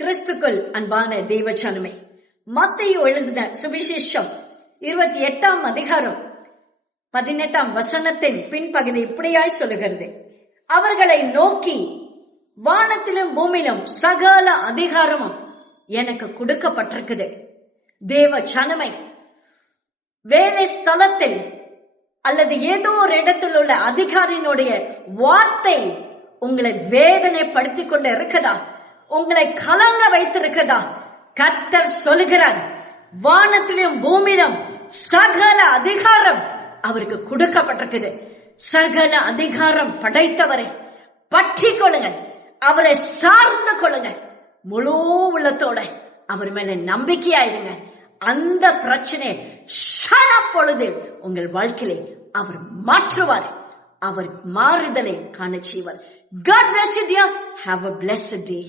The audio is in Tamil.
கிறிஸ்துக்குள் அன்பான தேவஜனமே, மத்தேயு எழுதின சுவிசேஷம் 28ஆம் அதிகாரம் 18ஆம் வசனத்தின் பின்பகுதி இப்படியாய் சொல்லுகிறது. அவர்களை நோக்கி, வானத்திலும் பூமியிலும் சகல அதிகாரமும் எனக்கு கொடுக்கப்பட்டிருக்குது. தேவ ஜனமே, வேலை ஸ்தலத்தில் அல்லது ஏதோ ஒரு இடத்தில் உள்ள அதிகாரியினுடைய வார்த்தை உங்களை வேதனைப்படுத்திக் கொண்டு இருக்குதா? உங்களை கலங்க வைத்திருக்கதா? கர்த்தர் சொல்லுகிறார், வானத்திலும் பூமியிலும் சகல அதிகாரம் அவருக்கு கொடுக்கப்பட்டிருக்குது. சகல அதிகாரம் படைத்தவரை பற்றி கொள்ளுங்கள், அவரை சார்ந்து கொள்ளுங்கள், முழு உள்ளத்தோட அவர் மேல நம்பிக்கையாயிருங்க. அந்த பிரச்சனை பொழுதில் உங்கள் வாழ்க்கையிலே அவர் மாற்றுவார், அவர் மாறுதலை காண செய்வார். God bless you dear. Have a blessed day.